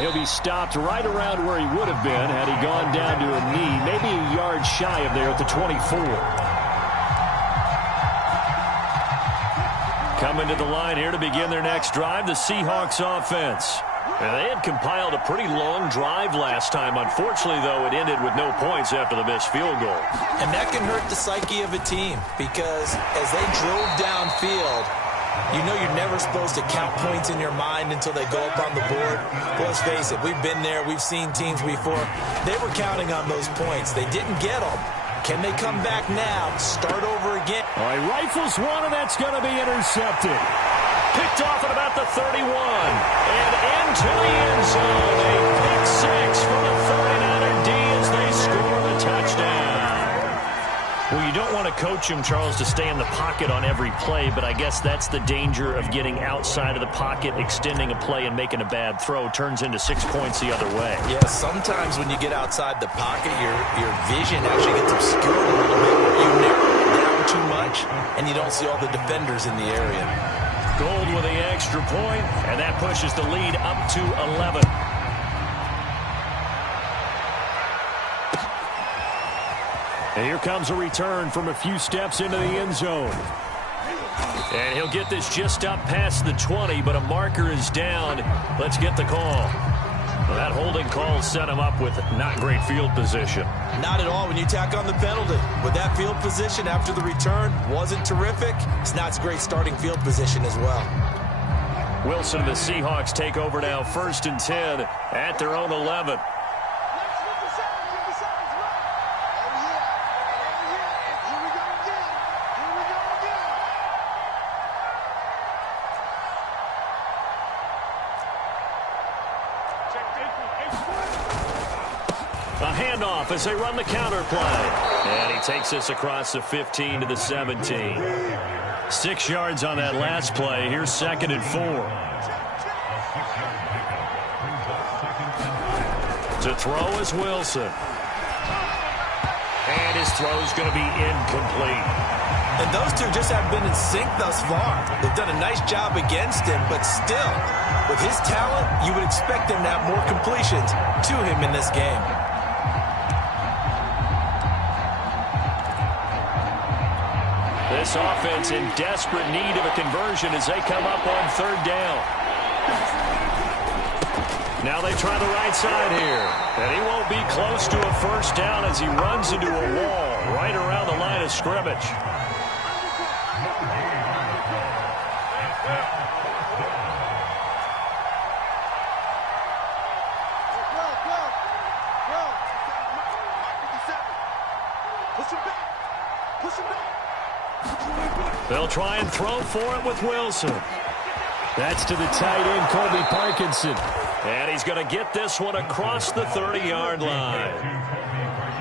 He'll be stopped right around where he would have been had he gone down to a knee, maybe a yard shy of there at the 24. Coming to the line here to begin their next drive, the Seahawks offense. And they had compiled a pretty long drive last time. Unfortunately, though, it ended with no points after the missed field goal. And that can hurt the psyche of a team because as they drove downfield, you know you're never supposed to count points in your mind until they go up on the board. But let's face it, we've been there. We've seen teams before. They were counting on those points. They didn't get them. Can they come back now, start over again? All right, rifles one, and that's going to be intercepted. Picked off at about the 31. And into the end zone. A pick six for the 49er D as they score the touchdown. Well, you don't want to coach him, Charles, to stay in the pocket on every play, but I guess that's the danger of getting outside of the pocket, extending a play, and making a bad throw. Turns into 6 points the other way. Yeah, sometimes when you get outside the pocket, your vision actually gets obscured a little bit. You narrow it down too much, and you don't see all the defenders in the area. Gold with the extra point, and that pushes the lead up to 11. And here comes a return from a few steps into the end zone. And he'll get this just up past the 20, but a marker is down. Let's get the call. Well, that holding call set him up with not great field position. Not at all when you tack on the penalty. With that field position after the return, wasn't terrific. It's not great starting field position as well. Wilson and the Seahawks take over now, 1st and 10 at their own 11. A handoff as they run the counter play. And he takes this across the 15 to the 17. 6 yards on that last play. Here's 2nd and 4. To throw is Wilson. And his throw is going to be incomplete. And those two just haven't been in sync thus far. They've done a nice job against him, but still, with his talent, you would expect him to have more completions to him in this game. This offense in desperate need of a conversion as they come up on 3rd down. Now they try the right side here. And he won't be close to a 1st down as he runs into a wall right around the line of scrimmage. They'll try and throw for it with Wilson. That's to the tight end, Colby Parkinson. And he's going to get this one across the 30-yard line.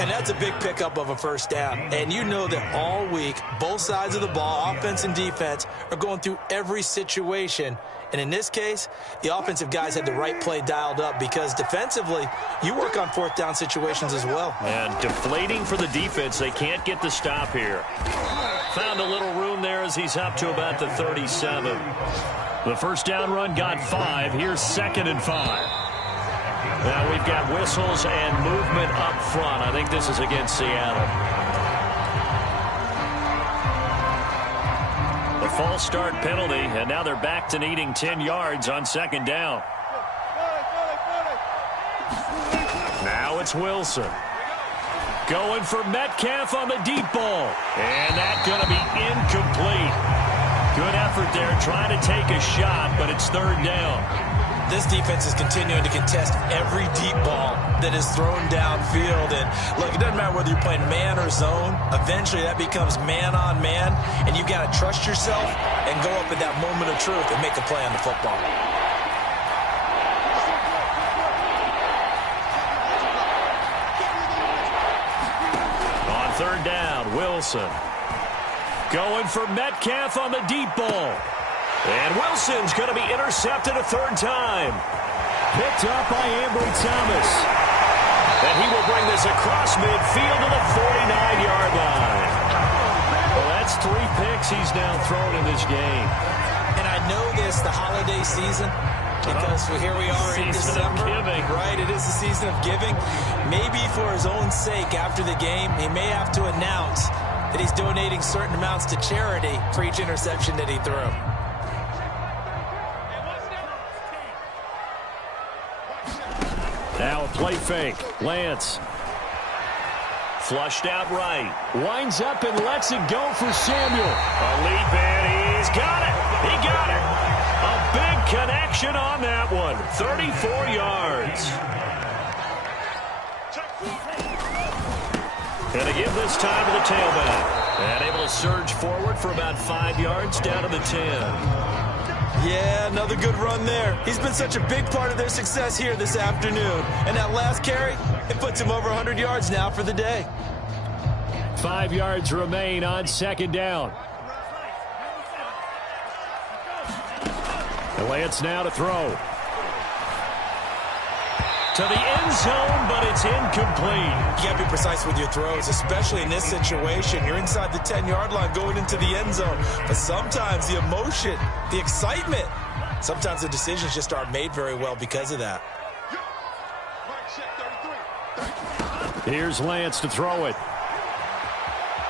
And that's a big pickup of a 1st down. And you know that all week, both sides of the ball, offense and defense, are going through every situation. And in this case, the offensive guys had the right play dialed up because defensively, you work on 4th down situations as well. And deflating for the defense. They can't get the stop here. Found a little room there as he's up to about the 37. The 1st down run got 5. Here's 2nd and 5. Now we've got whistles and movement up front. I think this is against Seattle. The false start penalty, and now they're back to needing 10 yards on 2nd down. Now it's Wilson. Going for Metcalf on the deep ball. And that's going to be incomplete. Good effort there trying to take a shot, but it's 3rd down. This defense is continuing to contest every deep ball that is thrown downfield. And look, it doesn't matter whether you're playing man or zone. Eventually that becomes man on man, and you've got to trust yourself and go up at that moment of truth and make a play on the football. On 3rd down, Wilson. Going for Metcalf on the deep ball. And Wilson's going to be intercepted a 3rd time. Picked up by Ambry Thomas. And he will bring this across midfield to the 49-yard line. Well, that's 3 picks he's now thrown in this game. And I know this, the holiday season, because here we are in December. Right, it is the season of giving. Maybe for his own sake, after the game, he may have to announce that he's donating certain amounts to charity for each interception that he threw. Now a play fake. Lance. Flushed out right. Winds up and lets it go for Samuel. A lead man. He's got it. He got it. A big connection on that one. 34 yards. And to give this time to the tailback. And able to surge forward for about 5 yards down to the 10. Yeah, another good run there. He's been such a big part of their success here this afternoon. And that last carry, it puts him over 100 yards now for the day. 5 yards remain on second down. And Lance now to throw. To the end zone, but it's incomplete. You got to be precise with your throws, especially in this situation. You're inside the 10-yard line going into the end zone. But sometimes the emotion, the excitement, sometimes the decisions just aren't made very well because of that. Here's Lance to throw it.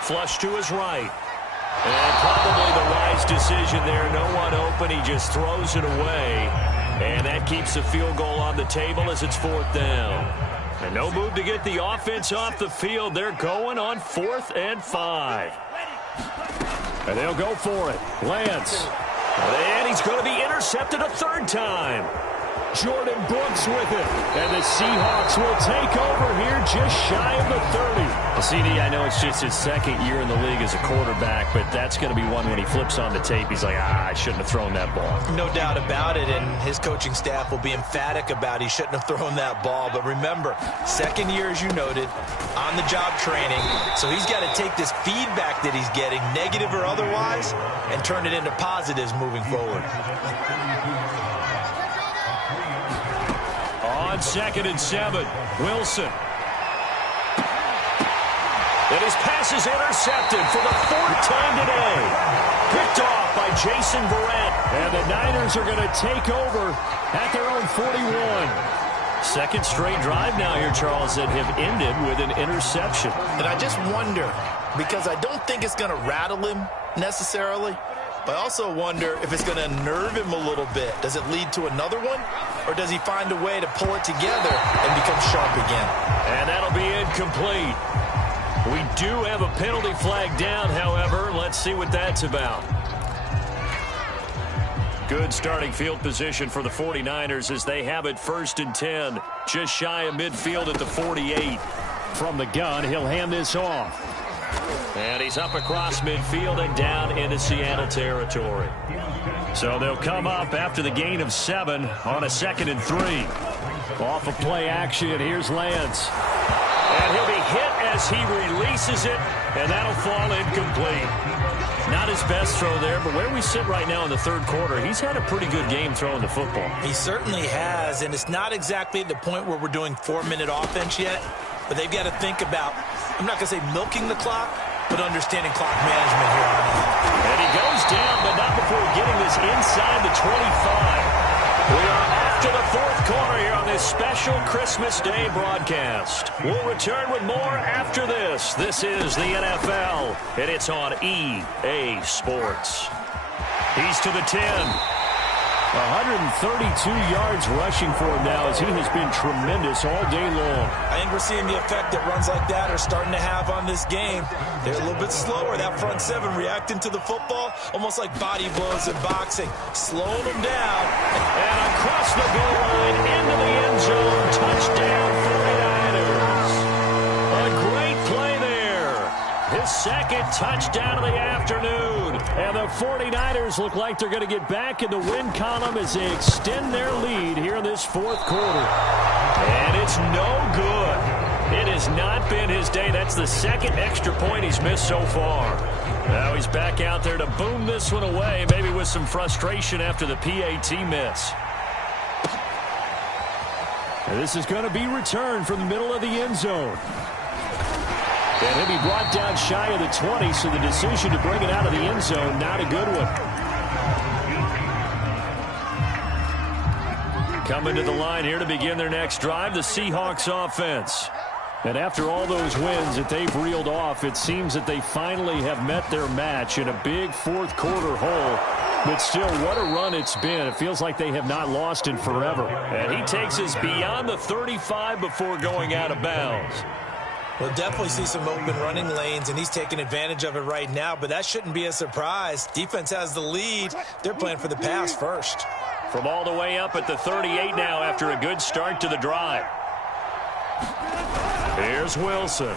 Flush to his right. And probably the wise decision there. No one open. He just throws it away. And that keeps the field goal on the table as it's 4th down. And no move to get the offense off the field. They're going on 4th and 5. And they'll go for it. Lance. And he's going to be intercepted a 3rd time. Jordan Brooks with it. And the Seahawks will take over here just shy of the 30. Well, CD, I know it's just his 2nd year in the league as a quarterback, but that's going to be one when he flips on the tape. He's like, I shouldn't have thrown that ball. No doubt about it, and his coaching staff will be emphatic about he shouldn't have thrown that ball. But remember, 2nd year, as you noted, on-the-job training. So he's got to take this feedback that he's getting, negative or otherwise, and turn it into positives moving forward. On 2nd and 7, Wilson. And his pass is intercepted for the 4th time today. Picked off by Jason Verrett. And the Niners are going to take over at their own 41. 2nd straight drive now here, Charles, that have ended with an interception. And I just wonder, because I don't think it's going to rattle him necessarily, but I also wonder if it's going to nerve him a little bit. Does it lead to another one? Or does he find a way to pull it together and become sharp again? And that'll be incomplete. We do have a penalty flag down, however. Let's see what that's about. Good starting field position for the 49ers as they have it 1st and 10. Just shy of midfield at the 48. From the gun, he'll hand this off. And he's up across midfield and down into Seattle territory. So they'll come up after the gain of 7 on a 2nd and 3. Off of play action, here's Lance. And he'll be hit as he releases it, and that'll fall incomplete. Not his best throw there, but where we sit right now in the 3rd quarter, he's had a pretty good game throwing the football. He certainly has, and it's not exactly at the point where we're doing 4-minute offense yet, but they've got to think about, I'm not going to say milking the clock, but understanding clock management here on out. And he goes down, but not before getting this inside the 25. We are after the 4th quarter here on this special Christmas Day broadcast. We'll return with more after this. This is the NFL, and it's on EA Sports. He's to the 10. 132 yards rushing for him now as he has been tremendous all day long. I think we're seeing the effect that runs like that are starting to have on this game. They're a little bit slower. That front 7 reacting to the football, almost like body blows in boxing, slowing them down. And across the goal line into the end zone. Touchdown 49ers. A great play there. His 2nd touchdown of the afternoon. And the 49ers look like they're going to get back in the win column as they extend their lead here in this 4th quarter. And it's no good. It has not been his day. That's the 2nd extra point he's missed so far. Now he's back out there to boom this one away, maybe with some frustration after the PAT miss. And this is going to be returned from the middle of the end zone. And he'll be brought down shy of the 20, so the decision to bring it out of the end zone, not a good one. Coming to the line here to begin their next drive, the Seahawks offense. And after all those wins that they've reeled off, it seems that they finally have met their match in a big fourth-quarter hole. But still, what a run it's been. It feels like they have not lost in forever. And he takes us beyond the 35 before going out of bounds. We'll definitely see some open running lanes, and he's taking advantage of it right now, but that shouldn't be a surprise. Defense has the lead. They're playing for the pass first. From all the way up at the 38 now after a good start to the drive. Here's Wilson.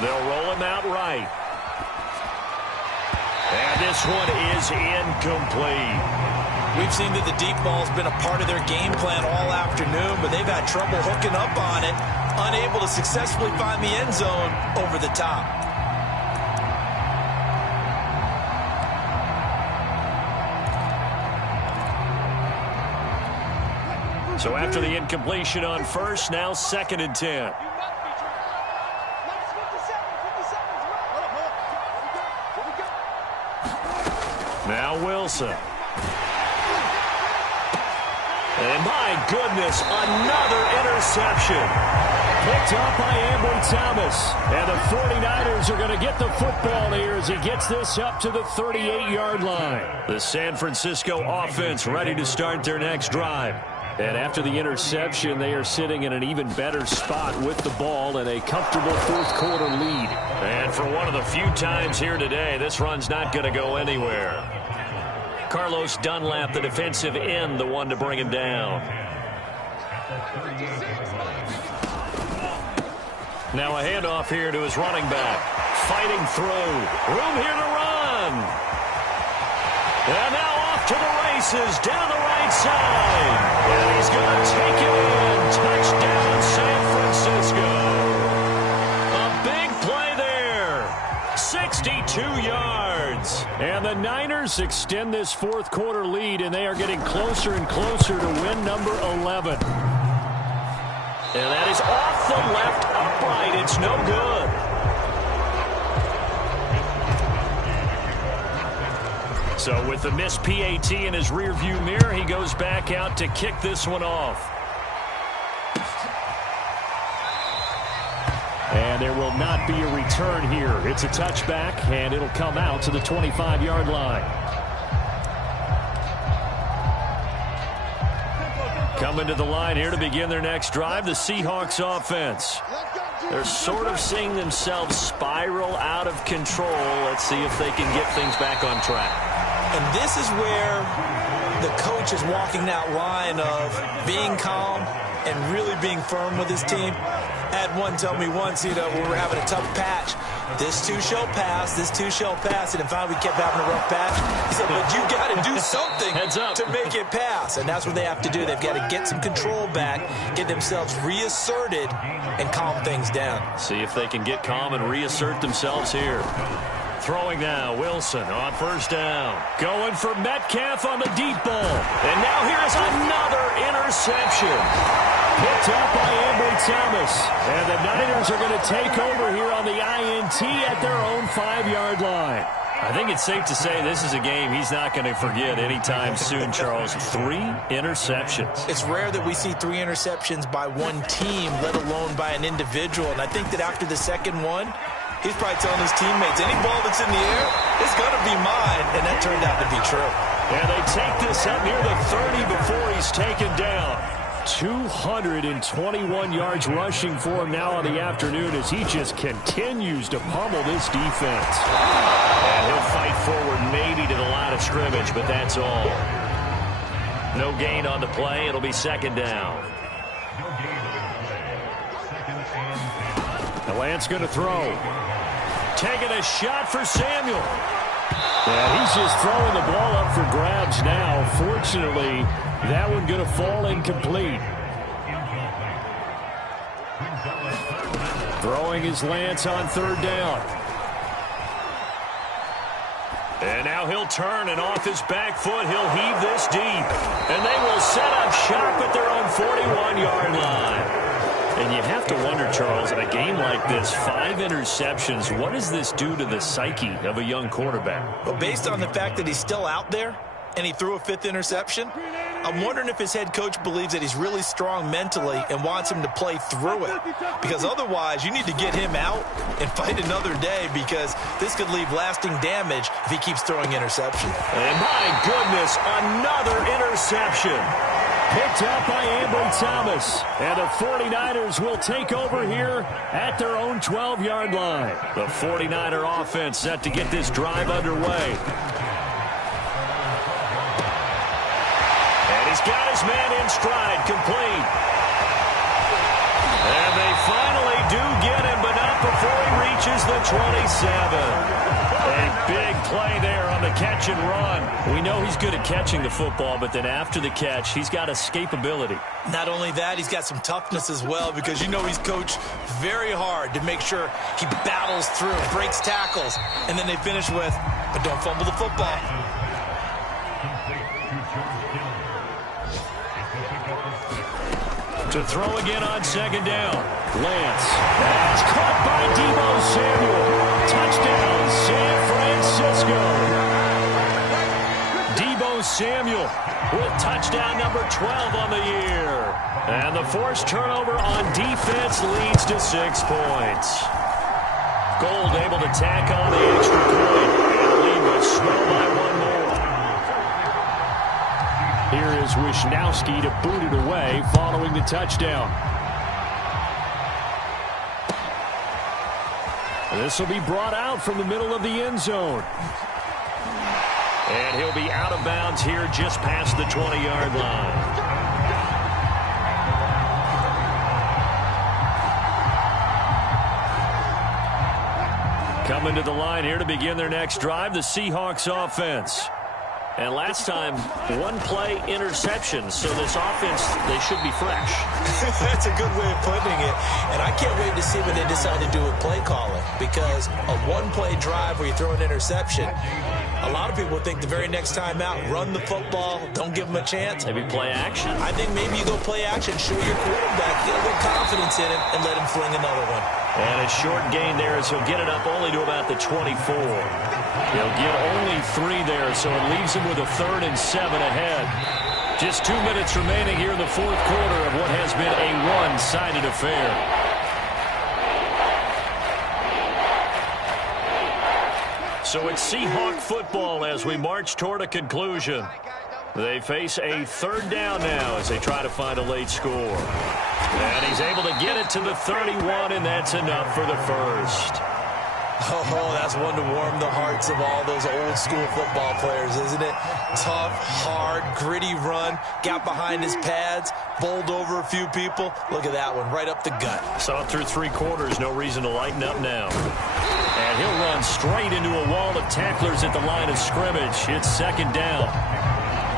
They'll roll him out right. And this one is incomplete. We've seen that the deep ball's been a part of their game plan all afternoon, but they've had trouble hooking up on it, unable to successfully find the end zone over the top. So after the incompletion on first, now 2nd and 10. Now Wilson. And my goodness, another interception. Picked up by Ambry Thomas. And the 49ers are going to get the football here as he gets this up to the 38-yard line. The San Francisco offense ready to start their next drive. And after the interception, they are sitting in an even better spot with the ball and a comfortable fourth-quarter lead. And for one of the few times here today, this run's not going to go anywhere. Carlos Dunlap, the defensive end, the one to bring him down. Now a handoff here to his running back. Fighting through. Room here to run. And now off to the races down the right side. And he's going to take it in. Touchdown, San Francisco. A big play there. 62 yards. And the Niners extend this fourth-quarter lead, and they are getting closer and closer to win number 11. And that is off the left upright. It's no good. So with the missed PAT in his rearview mirror, he goes back out to kick this one off. And there will not be a return here. It's a touchback, and it'll come out to the 25-yard line. Coming to the line here to begin their next drive, the Seahawks offense. They're sort of seeing themselves spiral out of control. Let's see if they can get things back on track. And this is where the coach is walking that line of being calm and really being firm with his team. I had one tell me once, when we were having a tough patch, this too shall pass, this too shall pass. And finally we kept having a rough patch. He said, but you got to do something to make it pass. And that's what they have to do. They've got to get some control back, get themselves reasserted, and calm things down. See if they can get calm and reassert themselves here. Throwing now, Wilson on first down. Going for Metcalf on the deep ball. And now here's another interception. Picked up by Ambry Thomas. And the Niners are going to take over here on the INT at their own 5-yard line. I think it's safe to say this is a game he's not going to forget anytime soon, Charles. 3 interceptions. It's rare that we see 3 interceptions by one team, let alone by an individual. And I think that after the second one, he's probably telling his teammates, any ball that's in the air, it's going to be mine. And that turned out to be true. And they take this up near the 30 before he's taken down. 221 yards rushing for him now on the afternoon as he just continues to pummel this defense. And he'll fight forward maybe to the line of scrimmage, but that's all. No gain on the play. It'll be second down. The Lance going to throw. Taking a shot for Samuel. And he's just throwing the ball up for grabs now. Fortunately, that one going to fall incomplete. Throwing his Lance on third down. And now he'll turn, and off his back foot, he'll heave this deep. And they will set up shop at their own 41-yard line. And you have to wonder, Charles, in a game like this, 5 interceptions, what does this do to the psyche of a young quarterback? Well, based on the fact that he's still out there and he threw a 5th interception, I'm wondering if his head coach believes that he's really strong mentally and wants him to play through it. Because otherwise, you need to get him out and fight another day, because this could leave lasting damage if he keeps throwing interceptions. And my goodness, another interception. Picked up by Ambry Thomas. And the 49ers will take over here at their own 12-yard line. The 49er offense set to get this drive underway. And he's got his man in stride, complete. And they finally do get him, but not before he reaches the 27. A big play there on the catch and run. We know he's good at catching the football, but then after the catch, he's got escapability. Not only that, he's got some toughness as well, because you know he's coached very hard to make sure he battles through, breaks tackles, and then they finish with, but don't fumble the football. To throw again on second down. Lance. That's caught by Deebo Samuel. Touchdown, San Francisco. Deebo Samuel with touchdown number 12 on the year. And the forced turnover on defense leads to 6 points. Gold able to tack on the extra point. And the lead was swelled by 1 more. Here is Wisnowski to boot it away following the touchdown. This will be brought out from the middle of the end zone. And he'll be out of bounds here just past the 20-yard line. Coming to the line here to begin their next drive, the Seahawks offense. And last time, 1-play interception, so this offense, they should be fresh. That's a good way of putting it. And I can't wait to see what they decide to do with play calling, because a 1-play drive where you throw an interception, a lot of people think the very next time out, run the football, don't give them a chance. Maybe play action. I think maybe you go play action, show your quarterback, get a little confidence in him, and let him fling another one. And a short gain there as he'll get it up only to about the 24. He'll get only 3 there, so it leaves him with a 3rd and 7 ahead. Just 2 minutes remaining here in the 4th quarter of what has been a one-sided affair. So it's Seahawk football as we march toward a conclusion. They face a 3rd down now as they try to find a late score. And he's able to get it to the 31, and that's enough for the first. Oh, that's one to warm the hearts of all those old-school football players, isn't it? Tough, hard, gritty run, got behind his pads, bowled over a few people. Look at that one, right up the gut. Saw it through 3 quarters, no reason to lighten up now. And he'll run straight into a wall of tacklers at the line of scrimmage. It's 2nd down.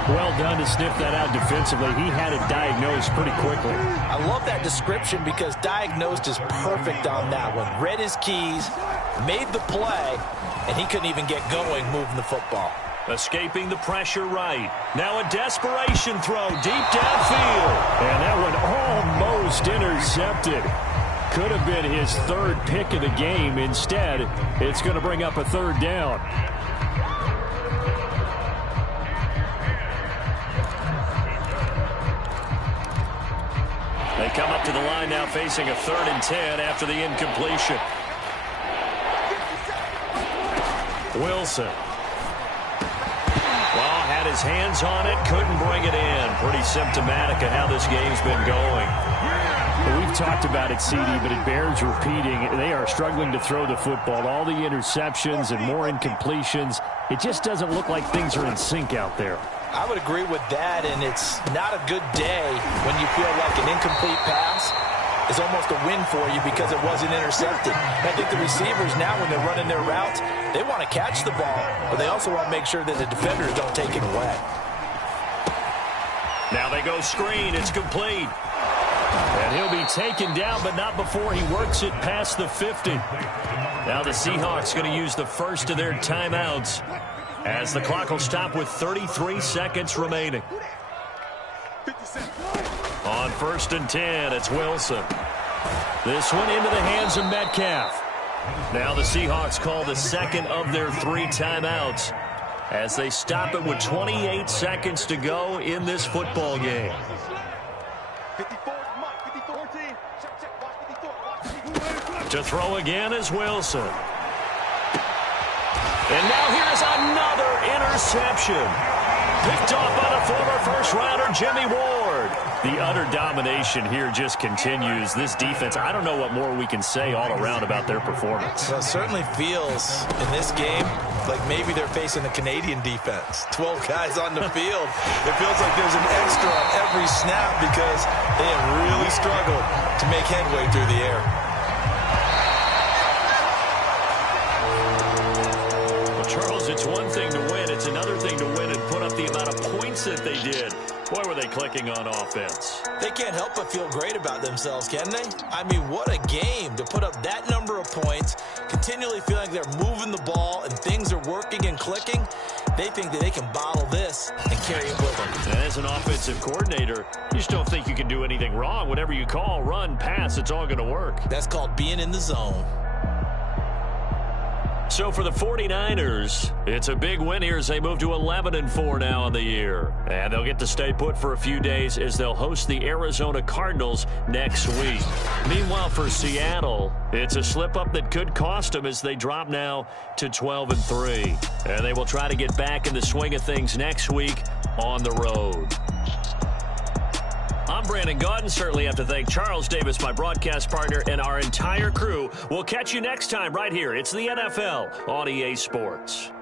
Well done to sniff that out defensively. He had it diagnosed pretty quickly. I love that description because diagnosed is perfect on that one. Read his keys, made the play, and he couldn't even get going moving the football. Escaping the pressure right. Now a desperation throw deep downfield. And that one almost intercepted. Could have been his 3rd pick of the game. Instead, it's going to bring up a 3rd down. They come up to the line now facing a 3rd and 10 after the incompletion. Wilson. Well, had his hands on it, couldn't bring it in. Pretty symptomatic of how this game's been going. Well, we've talked about it, CD, but it bears repeating. They are struggling to throw the football. All the interceptions and more incompletions. It just doesn't look like things are in sync out there. I would agree with that, and it's not a good day when you feel like an incomplete pass is almost a win for you because it wasn't intercepted. And I think the receivers now, when they're running their routes, they want to catch the ball, but they also want to make sure that the defenders don't take it away. Now they go screen. It's complete. And he'll be taken down, but not before he works it past the 50. Now the Seahawks going to use the first of their timeouts as the clock will stop with 33 seconds remaining. On 1st and 10, it's Wilson. This one into the hands of Metcalf. Now the Seahawks call the 2nd of their 3 timeouts. as they stop it with 28 seconds to go in this football game. To throw again is Wilson. And now here's another interception. Picked off by the former first-rounder Jimmy Ward. The utter domination here just continues. This defense, I don't know what more we can say all around about their performance. Well, it certainly feels in this game like maybe they're facing the Canadian defense. 12 guys on the field. It feels like there's an extra on every snap because they have really struggled to make headway through the air. Well, Charles, it's one thing to win. It's another thing to win and put up the amount of points that they did. Boy, were they clicking on offense. They can't help but feel great about themselves, can they? I mean, what a game to put up that number of points, continually feeling like they're moving the ball and things are working and clicking. They think that they can bottle this and carry it with them. And as an offensive coordinator, you just don't think you can do anything wrong. Whatever you call, run, pass, it's all going to work. That's called being in the zone. So for the 49ers, it's a big win here as they move to 11-4 now in the year. And they'll get to stay put for a few days as they'll host the Arizona Cardinals next week. Meanwhile, for Seattle, it's a slip-up that could cost them as they drop now to 12-3. And they will try to get back in the swing of things next week on the road. I'm Brandon Gaudin. Certainly have to thank Charles Davis, my broadcast partner, and our entire crew. We'll catch you next time right here. It's the NFL on EA Sports.